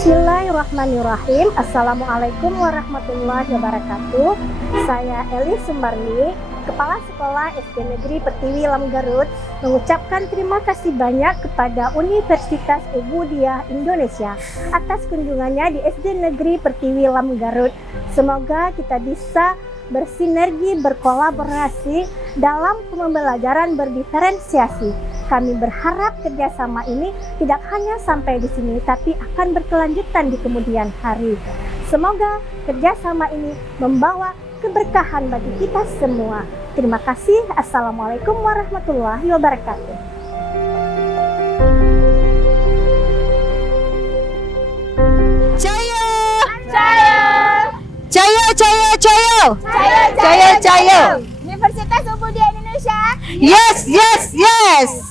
Bismillahirrahmanirrahim. Assalamualaikum warahmatullahi wabarakatuh. Saya Eli Sumarni, Kepala Sekolah SD Negeri Pertiwi Lam Garut, mengucapkan terima kasih banyak kepada Universitas Ubudiyah Indonesia atas kunjungannya di SD Negeri Pertiwi Lam Garut. Semoga kita bisa bersinergi, berkolaborasi dalam pembelajaran berdiferensiasi. Kami berharap kerjasama ini tidak hanya sampai di sini, tapi akan berkelanjutan di kemudian hari. Semoga kerjasama ini membawa keberkahan bagi kita semua. Terima kasih. Assalamualaikum warahmatullahi wabarakatuh. Cayo! Cayo! Cayo, cayo, cayo! Cayo, Cayo, cayo! Universitas Ubudiyah Indonesia. Yes, yes, yes!